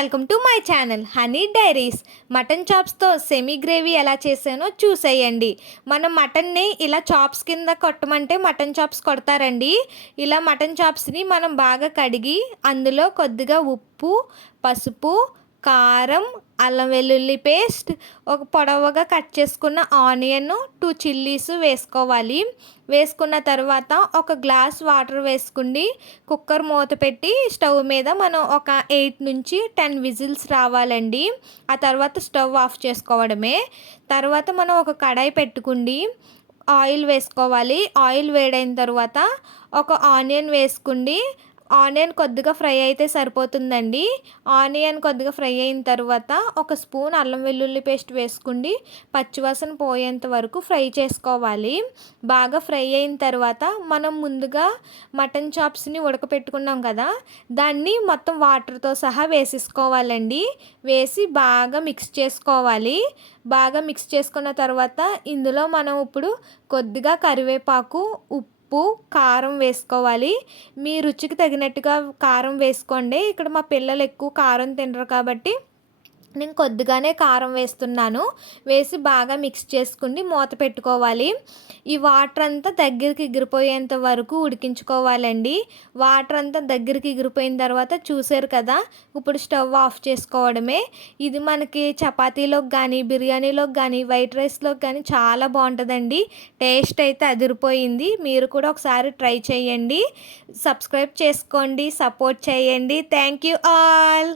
Welcome to my channel Honey Diaries. Mutton చాప్స్తో semi gravy ఎలా చేసానో చూసేయండి. మనం మటన్ని ఇలా చాప్స్ కింద కొట్టమంటే మటన్ చాప్స్ కొడతారండి. ఇలా మటన్ చాప్స్ని మనం బాగా కడిగి అందులో కొద్దిగా ఉప్పు, పసుపు, కారం, అల్లం వెల్లుల్లి పేస్ట్, ఒక పొడవుగా కట్ చేసుకున్న ఆనియన్, 2 చిల్లీస్ వేసుకోవాలి. వేసుకున్న తర్వాత ఒక గ్లాస్ వాటర్ వేసుకుని కుక్కర్ మూత పెట్టి స్టవ్ మీద మనం ఒక 8 నుంచి 10 విజిల్స్ రావాలండి. ఆ తర్వాత స్టవ్ ఆఫ్ చేసుకోవడమే. తర్వాత మనం ఒక కడాయి పెట్టుకుని ఆయిల్ వేసుకోవాలి. ఆయిల్ వేడైన తర్వాత ఒక ఆనియన్ వేసుకుని ఆనియన్ కొద్దిగా ఫ్రై అయితే సరిపోతుందండి. ఆనియన్ కొద్దిగా ఫ్రై అయిన తర్వాత ఒక స్పూన్ అల్లం వెల్లుల్లి పేస్ట్ వేసుకుని పచ్చివాసన పోయేంత వరకు ఫ్రై చేసుకోవాలి. బాగా ఫ్రై అయిన తర్వాత మనం ముందుగా మటన్ చాప్స్ని ఉడకపెట్టుకున్నాం కదా, దాన్ని మొత్తం వాటర్తో సహా వేసేసుకోవాలండి. వేసి బాగా మిక్స్ చేసుకోవాలి. బాగా మిక్స్ చేసుకున్న తర్వాత ఇందులో మనం ఇప్పుడు కొద్దిగా కరివేపాకు, ఉప్పు, కారం వేసుకోవాలి. మీ రుచికి తగినట్టుగా కారం వేసుకోండి. ఇక్కడ మా పిల్లలు ఎక్కువ కారం తినరు కాబట్టి నేను కొద్దిగానే కారం వేస్తున్నాను. వేసి బాగా మిక్స్ చేసుకుని మూత పెట్టుకోవాలి. ఈ వాటర్ అంతా దగ్గరికి ఎగిరిపోయేంత వరకు ఉడికించుకోవాలండి. వాటర్ అంతా దగ్గరికి ఎగిరిపోయిన తర్వాత చూసారు కదా, ఇప్పుడు స్టవ్ ఆఫ్ చేసుకోవడమే. ఇది మనకి చపాతీలోకి కానీ, బిర్యానీలోకి కానీ, వైట్ రైస్లోకి కానీ చాలా బాగుంటుందండి. టేస్ట్ అయితే అదిరిపోయింది. మీరు కూడా ఒకసారి ట్రై చేయండి. సబ్స్క్రైబ్ చేసుకోండి, సపోర్ట్ చేయండి. Thank you all.